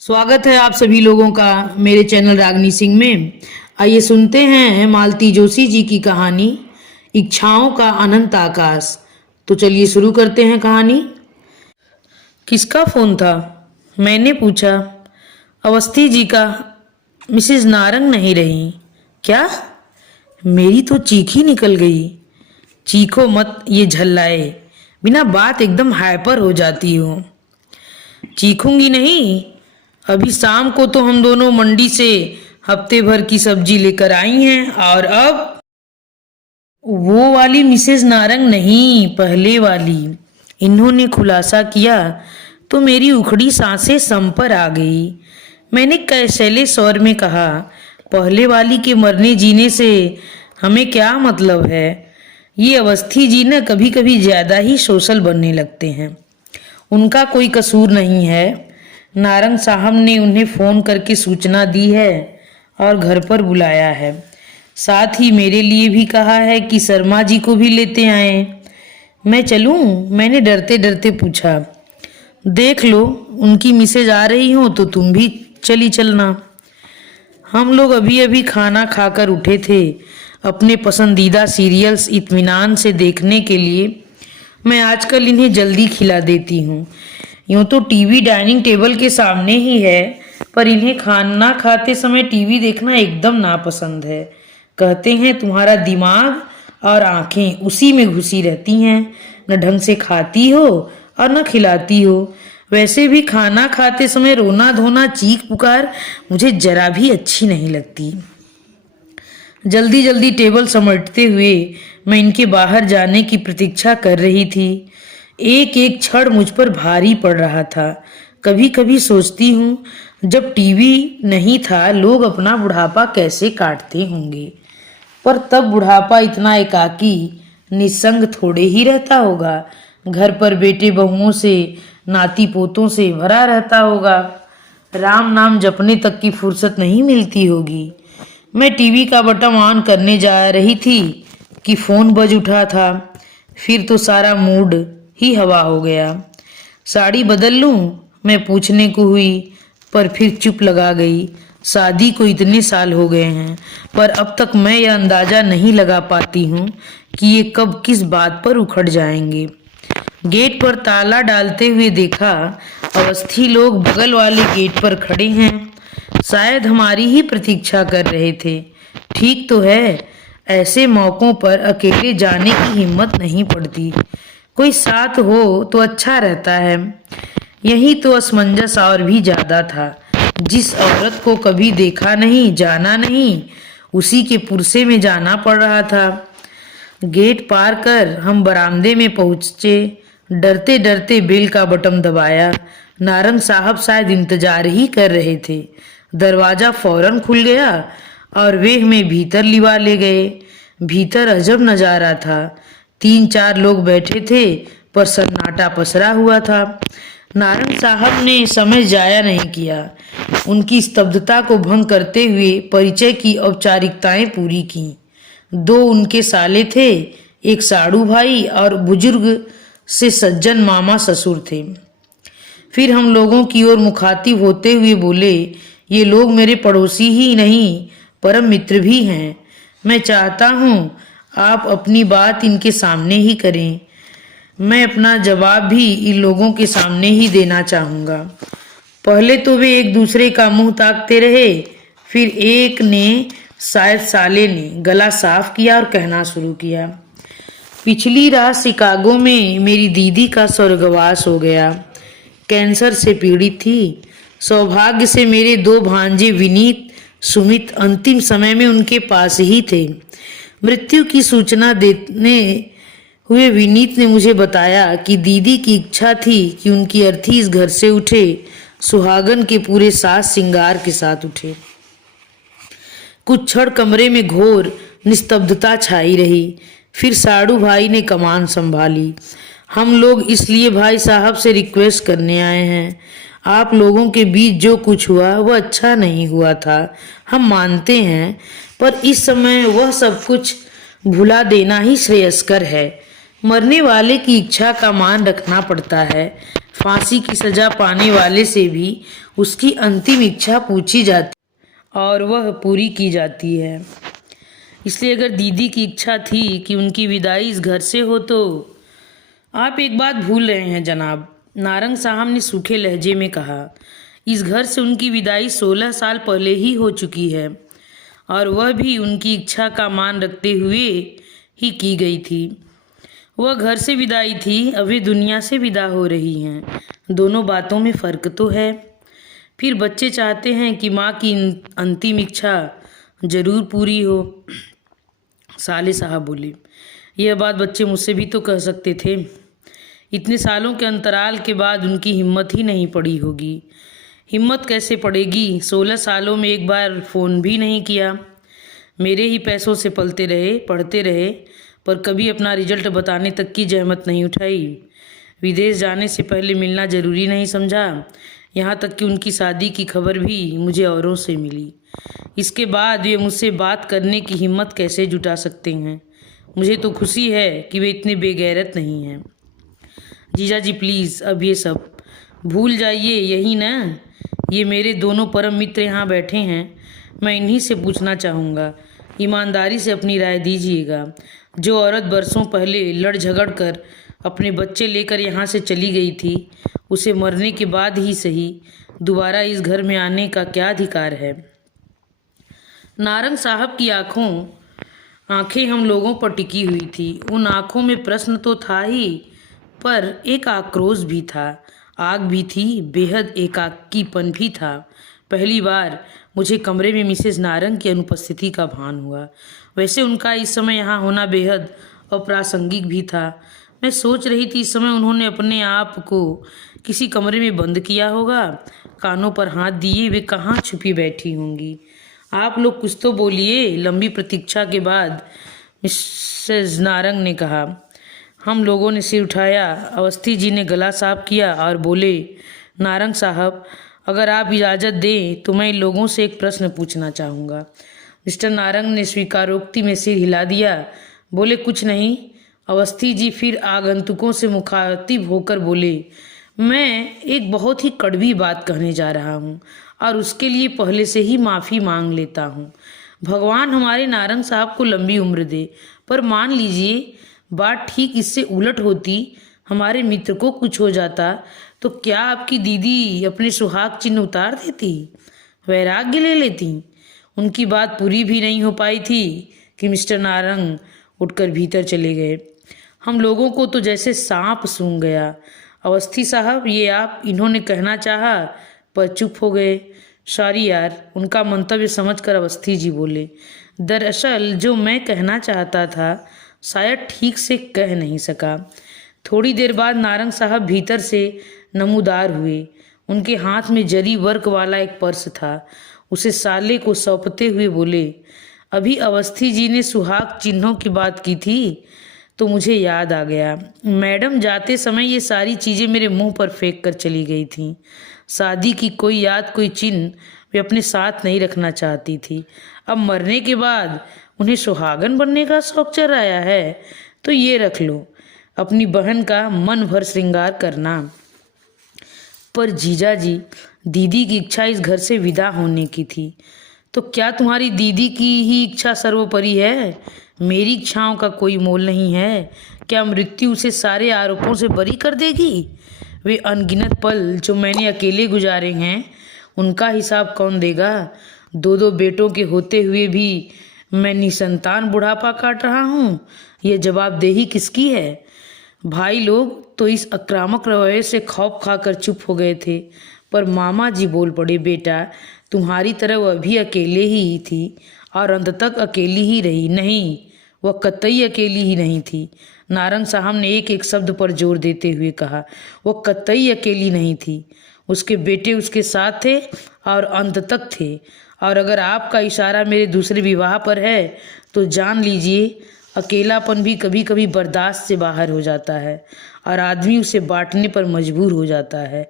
स्वागत है आप सभी लोगों का मेरे चैनल रागनी सिंह में। आइए सुनते हैं मालती जोशी जी की कहानी इच्छाओं का अनंत आकाश। तो चलिए शुरू करते हैं कहानी। किसका फोन था? मैंने पूछा। अवस्थी जी का। मिसेज नारंग नहीं रही क्या? मेरी तो चीख ही निकल गई। चीखो मत, ये झल्लाए, बिना बात एकदम हाइपर हो जाती हो। चीखूंगी नहीं। अभी शाम को तो हम दोनों मंडी से हफ्ते भर की सब्जी लेकर आई हैं और अब वो वाली मिसेज नारंग नहीं, पहले वाली। इन्होंने खुलासा किया तो मेरी उखड़ी सांसें सम पर आ गई। मैंने कैसैले स्वर में कहा, पहले वाली के मरने जीने से हमें क्या मतलब है? ये अवस्थी जी न कभी कभी ज्यादा ही सोशल बनने लगते हैं। उनका कोई कसूर नहीं है। नारंग साहब ने उन्हें फोन करके सूचना दी है और घर पर बुलाया है। साथ ही मेरे लिए भी कहा है कि शर्मा जी को भी लेते आए। मैं चलूं? मैंने डरते डरते पूछा। देख लो, उनकी मिसेज आ रही हो तो तुम भी चली चलना। हम लोग अभी अभी खाना खाकर उठे थे। अपने पसंदीदा सीरियल्स इत्मीनान से देखने के लिए मैं आजकल इन्हें जल्दी खिला देती हूँ। यूं तो टीवी डाइनिंग टेबल के सामने ही है, पर इन्हें खाना खाते समय टीवी देखना एकदम नापसंद है। कहते हैं तुम्हारा दिमाग और आंखें उसी में घुसी रहती हैं, न ढंग से खाती हो और न खिलाती हो। वैसे भी खाना खाते समय रोना धोना चीख पुकार मुझे जरा भी अच्छी नहीं लगती। जल्दी जल्दी टेबल समेटते हुए मैं इनके बाहर जाने की प्रतीक्षा कर रही थी। एक एक क्षण मुझ पर भारी पड़ रहा था। कभी कभी सोचती हूँ, जब टीवी नहीं था लोग अपना बुढ़ापा कैसे काटते होंगे। पर तब बुढ़ापा इतना एकाकी निस्संग थोड़े ही रहता होगा। घर पर बेटे बहुओं से, नाती पोतों से भरा रहता होगा। राम नाम जपने तक की फुर्सत नहीं मिलती होगी। मैं टीवी का बटन ऑन करने जा रही थी कि फोन बज उठा था। फिर तो सारा मूड ही हवा हो गया। साड़ी बदल लूं? मैं पूछने को हुई, पर फिर चुप लगा गई। शादी को इतने साल हो गए हैं, पर अब तक मैं यह अंदाजा नहीं लगा पाती हूँ कि ये कब किस बात पर उखड़ जाएंगे। गेट पर ताला डालते हुए देखा, अवस्थी लोग बगल वाले गेट पर खड़े हैं। शायद हमारी ही प्रतीक्षा कर रहे थे। ठीक तो है, ऐसे मौकों पर अकेले जाने की हिम्मत नहीं पड़ती। कोई साथ हो तो अच्छा रहता है। यही तो असमंजस और भी ज्यादा था। जिस औरत को कभी देखा नहीं, जाना नहीं, उसी के पुरसे में जाना पड़ रहा था। गेट पार कर हम बरामदे में पहुंचे। डरते डरते बेल का बटन दबाया। नारंग साहब शायद इंतजार ही कर रहे थे। दरवाजा फौरन खुल गया और वे हमें भीतर लिवा ले गए। भीतर अजब नजारा था। 3-4 लोग बैठे थे, पर सन्नाटा पसरा हुआ था। नारंग साहब ने समय जाया नहीं किया। उनकी स्तब्धता को भंग करते हुए परिचय की औपचारिकताएं पूरी की। 2 उनके साले थे, एक साड़ू भाई और बुजुर्ग से सज्जन मामा ससुर थे। फिर हम लोगों की ओर मुखातिब होते हुए बोले, ये लोग मेरे पड़ोसी ही नहीं, परम मित्र भी हैं। मैं चाहता हूँ आप अपनी बात इनके सामने ही करें। मैं अपना जवाब भी इन लोगों के सामने ही देना चाहूँगा। पहले तो वे एक दूसरे का मुंह ताकते रहे। फिर एक ने, शायद साले ने, गला साफ किया और कहना शुरू किया। पिछली रात शिकागो में मेरी दीदी का स्वर्गवास हो गया। कैंसर से पीड़ित थी। सौभाग्य से मेरे 2 भांजे विनीत, सुमित अंतिम समय में उनके पास ही थे। मृत्यु की सूचना देने हुए विनीत ने मुझे बताया कि दीदी की इच्छा थी कि उनकी अर्थी इस घर से उठे, सुहागन के पूरे साज श्रृंगार के साथ उठे। कुछ क्षण कमरे में घोर निस्तब्धता छाई रही। फिर साड़ू भाई ने कमान संभाली। हम लोग इसलिए भाई साहब से रिक्वेस्ट करने आए हैं। आप लोगों के बीच जो कुछ हुआ वह अच्छा नहीं हुआ था, हम मानते हैं, पर इस समय वह सब कुछ भुला देना ही श्रेयस्कर है। मरने वाले की इच्छा का मान रखना पड़ता है। फांसी की सजा पाने वाले से भी उसकी अंतिम इच्छा पूछी जाती और वह पूरी की जाती है। इसलिए अगर दीदी की इच्छा थी कि उनकी विदाई इस घर से हो तो आप एक बात भूल रहे हैं जनाब, नारंग साहब ने सूखे लहजे में कहा। इस घर से उनकी विदाई 16 साल पहले ही हो चुकी है और वह भी उनकी इच्छा का मान रखते हुए ही की गई थी। वह घर से विदाई थी, अब वे दुनिया से विदा हो रही हैं। दोनों बातों में फ़र्क तो है। फिर बच्चे चाहते हैं कि माँ की अंतिम इच्छा जरूर पूरी हो। साले साहब बोले, यह बात बच्चे मुझसे भी तो कह सकते थे। इतने सालों के अंतराल के बाद उनकी हिम्मत ही नहीं पड़ी होगी। हिम्मत कैसे पड़ेगी? 16 सालों में एक बार फ़ोन भी नहीं किया। मेरे ही पैसों से पलते रहे, पढ़ते रहे, पर कभी अपना रिजल्ट बताने तक की जहमत नहीं उठाई। विदेश जाने से पहले मिलना ज़रूरी नहीं समझा। यहाँ तक कि उनकी शादी की खबर भी मुझे औरों से मिली। इसके बाद वे मुझसे बात करने की हिम्मत कैसे जुटा सकते हैं? मुझे तो खुशी है कि वे इतने बेगैरत नहीं हैं। जीजा जी प्लीज़ अब ये सब भूल जाइए, यही ना, ये मेरे दोनों परम मित्र यहाँ बैठे हैं। मैं इन्हीं से पूछना चाहूँगा, ईमानदारी से अपनी राय दीजिएगा। जो औरत बरसों पहले लड़ झगड़ कर अपने बच्चे लेकर यहाँ से चली गई थी, उसे मरने के बाद ही सही दोबारा इस घर में आने का क्या अधिकार है? नारंग साहब की आंखें हम लोगों पर टिकी हुई थी। उन आंखों में प्रश्न तो था ही, पर एक आक्रोश भी था, आग भी थी, बेहद एकाकीपन भी था। पहली बार मुझे कमरे में मिसेस नारंग की अनुपस्थिति का भान हुआ। वैसे उनका इस समय यहाँ होना बेहद अप्रासंगिक भी था। मैं सोच रही थी इस समय उन्होंने अपने आप को किसी कमरे में बंद किया होगा, कानों पर हाथ दिए वे कहाँ छुपी बैठी होंगी। आप लोग कुछ तो बोलिए। लंबी प्रतीक्षा के बाद मिसेस नारंग ने कहा। हम लोगों ने सिर उठाया। अवस्थी जी ने गला साफ किया और बोले, नारंग साहब अगर आप इजाज़त दें तो मैं इन लोगों से एक प्रश्न पूछना चाहूँगा। मिस्टर नारंग ने स्वीकारोक्ति में सिर हिला दिया। बोले, कुछ नहीं। अवस्थी जी फिर आगंतुकों से मुखातिब होकर बोले, मैं एक बहुत ही कड़वी बात कहने जा रहा हूँ और उसके लिए पहले से ही माफ़ी मांग लेता हूँ। भगवान हमारे नारंग साहब को लंबी उम्र दे, पर मान लीजिए बात ठीक इससे उलट होती, हमारे मित्र को कुछ हो जाता तो क्या आपकी दीदी अपने सुहाग चिन्ह उतार देती, वैराग्य ले लेती? उनकी बात पूरी भी नहीं हो पाई थी कि मिस्टर नारंग उठकर भीतर चले गए। हम लोगों को तो जैसे सांप सूंघ गया। अवस्थी साहब ये आप, इन्होंने कहना चाहा पर चुप हो गए। सॉरी यार, उनका मंतव्य समझकर अवस्थी जी बोले, दरअसल जो मैं कहना चाहता था शायद ठीक से कह नहीं सका। थोड़ी देर बाद नारंग साहब भीतर से नमूदार हुए। उनके हाथ में जरी वर्क वाला एक पर्स था। उसे साले को सौंपते हुए बोले, अभी अवस्थी जी ने सुहाग चिन्हों की बात की थी तो मुझे याद आ गया। मैडम जाते समय ये सारी चीज़ें मेरे मुंह पर फेंक कर चली गई थीं। शादी की कोई याद, कोई चिन्ह वे अपने साथ नहीं रखना चाहती थी। अब मरने के बाद उन्हें सुहागन बनने का शौक चढ़ आया है तो ये रख लो, अपनी बहन का मन भर श्रृंगार करना। पर जीजा जी, दीदी की इच्छा इस घर से विदा होने की थी, तो क्या तुम्हारी दीदी की ही इच्छा सर्वोपरि है? मेरी इच्छाओं का कोई मोल नहीं है? क्या मृत्यु उसे सारे आरोपों से बरी कर देगी? वे अनगिनत पल जो मैंने अकेले गुजारे हैं उनका हिसाब कौन देगा? 2 बेटों के होते हुए भी मैं निसंतान बुढ़ापा काट रहा हूँ। यह जवाबदेही किसकी है? भाई लोग तो इस आक्रामक रवैये से खौफ खाकर चुप हो गए थे, पर मामा जी बोल पड़े, बेटा तुम्हारी तरह वह भी अकेले ही थी और अंत तक अकेली ही रही। नहीं, वह कतई अकेली ही नहीं थी। नारंग साहब ने एक एक शब्द पर जोर देते हुए कहा, वह कतई अकेली नहीं थी। उसके बेटे उसके साथ थे और अंत तक थे। और अगर आपका इशारा मेरे दूसरे विवाह पर है तो जान लीजिए अकेलापन भी कभी कभी बर्दाश्त से बाहर हो जाता है और आदमी उसे बांटने पर मजबूर हो जाता है।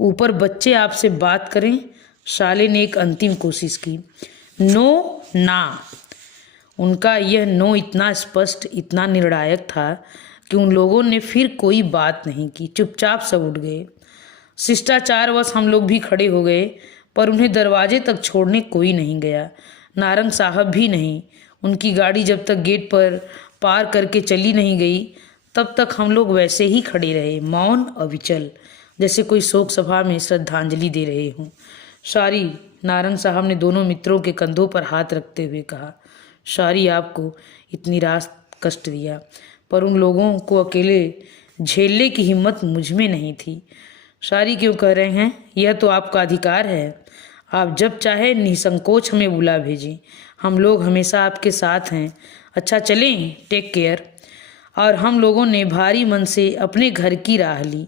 ऊपर बच्चे आपसे बात करें। साले ने एक अंतिम कोशिश की। नो ना। उनका यह नो इतना स्पष्ट, इतना निर्णायक था कि उन लोगों ने फिर कोई बात नहीं की। चुपचाप सब उठ गए। शिष्टाचारवश हम लोग भी खड़े हो गए, पर उन्हें दरवाजे तक छोड़ने कोई नहीं गया, नारंग साहब भी नहीं। उनकी गाड़ी जब तक गेट पर पार करके चली नहीं गई, तब तक हम लोग वैसे ही खड़े रहे, मौन अविचल, जैसे कोई शोक सभा में श्रद्धांजलि दे रहे हों। शारी, नारंग साहब ने दोनों मित्रों के कंधों पर हाथ रखते हुए कहा, शारी, आपको इतनी रात कष्ट दिया, पर उन लोगों को अकेले झेलने की हिम्मत मुझ में नहीं थी। शारी, क्यों कह रहे हैं? यह तो आपका अधिकार है। आप जब चाहे निसंकोच हमें बुला भेजें, हम लोग हमेशा आपके साथ हैं। अच्छा चलें, टेक केयर। और हम लोगों ने भारी मन से अपने घर की राह ली।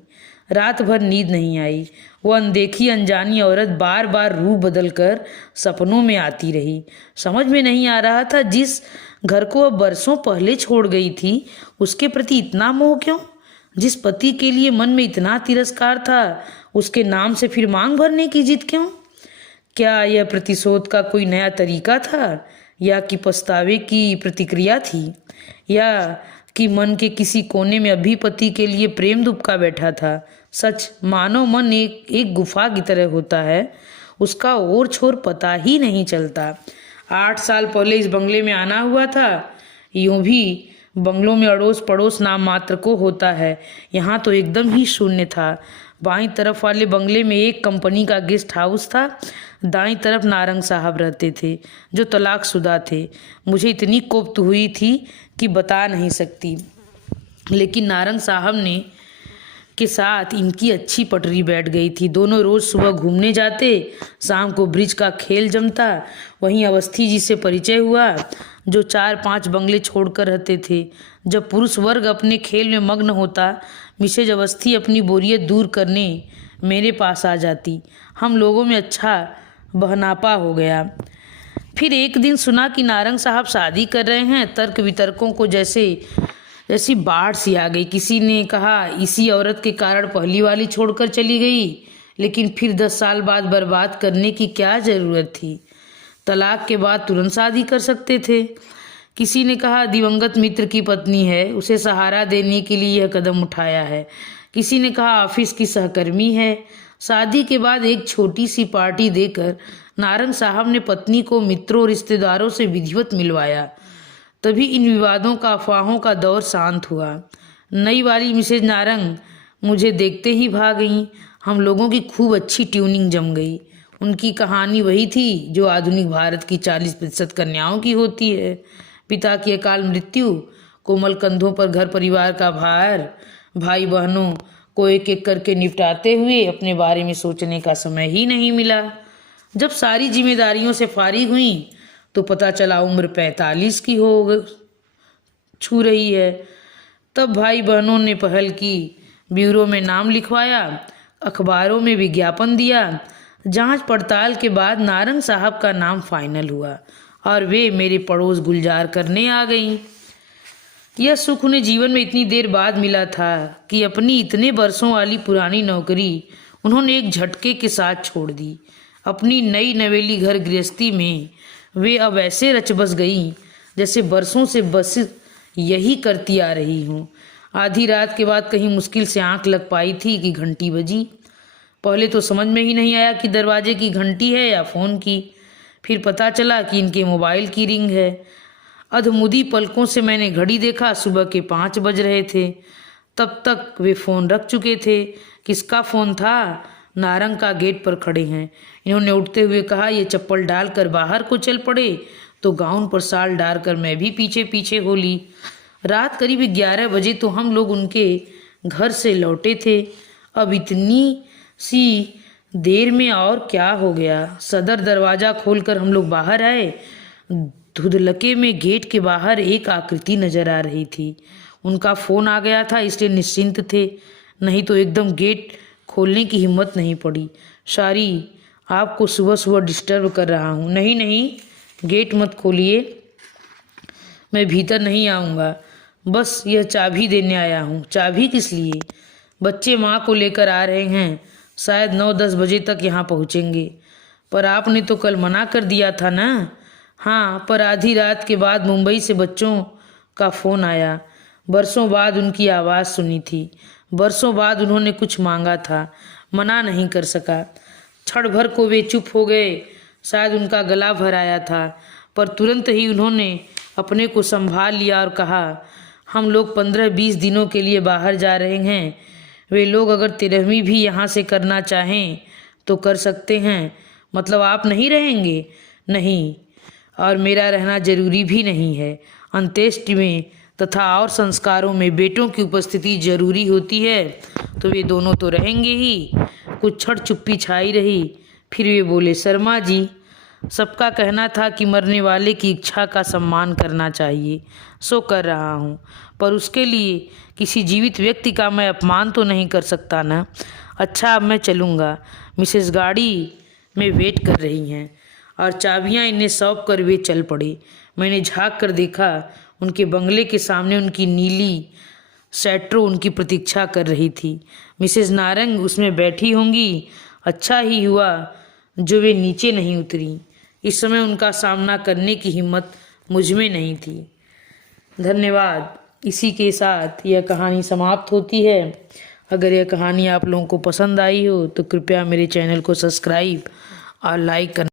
रात भर नींद नहीं आई। वो अनदेखी अनजानी औरत बार बार रूप बदल कर सपनों में आती रही। समझ में नहीं आ रहा था, जिस घर को अब बरसों पहले छोड़ गई थी, उसके प्रति इतना मोह क्यों? जिस पति के लिए मन में इतना तिरस्कार था, उसके नाम से फिर मांग भरने की जिद क्यों? क्या यह प्रतिशोध का कोई नया तरीका था, या कि पछतावे की प्रतिक्रिया थी, या कि मन के किसी कोने में अभी पति के लिए प्रेम दुबका बैठा था? सच, मानव मन एक गुफा की तरह होता है, उसका ओर छोर पता ही नहीं चलता। 8 साल पहले इस बंगले में आना हुआ था। यूं भी बंगलों में अड़ोस पड़ोस नाम मात्र को होता है, यहाँ तो एकदम ही शून्य था। बाईं तरफ वाले बंगले में एक कंपनी का गेस्ट हाउस था, दाईं तरफ नारंग साहब रहते थे, जो तलाकशुदा थे। मुझे इतनी कोफ्त हुई थी कि बता नहीं सकती, लेकिन नारंग साहब ने के साथ इनकी अच्छी पटरी बैठ गई थी। दोनों रोज सुबह घूमने जाते, शाम को ब्रिज का खेल जमता। वहीं अवस्थी जी से परिचय हुआ, जो 4-5 बंगले छोड़कर रहते थे। जब पुरुष वर्ग अपने खेल में मग्न होता, मिसेज अवस्थी अपनी बोरियत दूर करने मेरे पास आ जाती। हम लोगों में अच्छा बहनापा हो गया। फिर एक दिन सुना कि नारंग साहब शादी कर रहे हैं। तर्क वितर्कों को जैसी बाढ़ सी आ गई। किसी ने कहा इसी औरत के कारण पहली वाली छोड़कर चली गई, लेकिन फिर 10 साल बाद बर्बाद करने की क्या ज़रूरत थी? तलाक के बाद तुरंत शादी कर सकते थे। किसी ने कहा दिवंगत मित्र की पत्नी है, उसे सहारा देने के लिए यह कदम उठाया है। किसी ने कहा ऑफिस की सहकर्मी है। शादी के बाद एक छोटी सी पार्टी देकर नारंग साहब ने पत्नी को मित्रों और रिश्तेदारों से विधिवत मिलवाया। तभी इन विवादों का, अफवाहों का दौर शांत हुआ। नई वाली मिसेज नारंग मुझे देखते ही भाग गईं। हम लोगों की खूब अच्छी ट्यूनिंग जम गई। उनकी कहानी वही थी जो आधुनिक भारत की 40% कन्याओं की होती है। पिता की अकाल मृत्यु, कोमल कंधों पर घर परिवार का भार, भाई बहनों को एक एक करके निपटाते हुए अपने बारे में सोचने का समय ही नहीं मिला। जब सारी जिम्मेदारियों से फारिग हुई तो पता चला उम्र 45 की छू रही है। तब भाई बहनों ने पहल की, ब्यूरो में नाम लिखवाया, अखबारों में विज्ञापन दिया। जांच पड़ताल के बाद नारंग साहब का नाम फाइनल हुआ और वे मेरे पड़ोस गुलजार करने आ गईं। यह सुख उन्हें जीवन में इतनी देर बाद मिला था कि अपनी इतने बरसों वाली पुरानी नौकरी उन्होंने एक झटके के साथ छोड़ दी। अपनी नई नवेली घर गृहस्थी में वे अब ऐसे रच बस गईं जैसे बरसों से बस यही करती आ रही हूँ। आधी रात के बाद कहीं मुश्किल से आंख लग पाई थी कि घंटी बजी। पहले तो समझ में ही नहीं आया कि दरवाजे की घंटी है या फ़ोन की। फिर पता चला कि इनके मोबाइल की रिंग है। अधमुदी पलकों से मैंने घड़ी देखा, सुबह के 5 बज रहे थे। तब तक वे फ़ोन रख चुके थे। किसका फ़ोन था? नारंग का। गेट पर खड़े हैं। इन्होंने उठते हुए कहा, ये चप्पल डालकर बाहर को चल पड़े तो गाउन पर शाल डालकर मैं भी पीछे पीछे हो ली। रात करीब 11 बजे तो हम लोग उनके घर से लौटे थे। अब इतनी सी देर में और क्या हो गया? सदर दरवाज़ा खोलकर हम लोग बाहर आए। धुंधलके में गेट के बाहर एक आकृति नजर आ रही थी। उनका फ़ोन आ गया था इसलिए निश्चिंत थे, नहीं तो एकदम गेट खोलने की हिम्मत नहीं पड़ी। शारी, आपको सुबह सुबह डिस्टर्ब कर रहा हूँ। नहीं नहीं, गेट मत खोलिए, मैं भीतर नहीं आऊँगा, बस यह चाबी देने आया हूँ। चाबी किस लिए? बच्चे माँ को लेकर आ रहे हैं, शायद 9-10 बजे तक यहाँ पहुँचेंगे। पर आपने तो कल मना कर दिया था ना? हाँ, पर आधी रात के बाद मुंबई से बच्चों का फ़ोन आया। बरसों बाद उनकी आवाज़ सुनी थी। बरसों बाद उन्होंने कुछ मांगा था। मना नहीं कर सका। क्षण भर को वे चुप हो गए। शायद उनका गला भर आया था, पर तुरंत ही उन्होंने अपने को संभाल लिया और कहा, हम लोग 15-20 दिनों के लिए बाहर जा रहे हैं। वे लोग अगर 13वीं भी यहाँ से करना चाहें तो कर सकते हैं। मतलब आप नहीं रहेंगे? नहीं, और मेरा रहना जरूरी भी नहीं है। अंत्येष्टि में तथा और संस्कारों में बेटों की उपस्थिति जरूरी होती है, तो वे दोनों तो रहेंगे ही। कुछ क्षण चुप्पी छाई रही। फिर वे बोले, शर्मा जी, सबका कहना था कि मरने वाले की इच्छा का सम्मान करना चाहिए, सो कर रहा हूँ, पर उसके लिए किसी जीवित व्यक्ति का मैं अपमान तो नहीं कर सकता ना। अच्छा, अब मैं चलूँगा। मिसेस गाड़ी में वेट कर रही हैं। और चाबियाँ इन्हें सौंप कर वे चल पड़े। मैंने झाँक कर देखा, उनके बंगले के सामने उनकी नीली सैट्रो उनकी प्रतीक्षा कर रही थी। मिसेस नारंग उसमें बैठी होंगी। अच्छा ही हुआ जो वे नीचे नहीं उतरी। इस समय उनका सामना करने की हिम्मत मुझ में नहीं थी। धन्यवाद। इसी के साथ यह कहानी समाप्त होती है। अगर यह कहानी आप लोगों को पसंद आई हो तो कृपया मेरे चैनल को सब्सक्राइब और लाइक करना।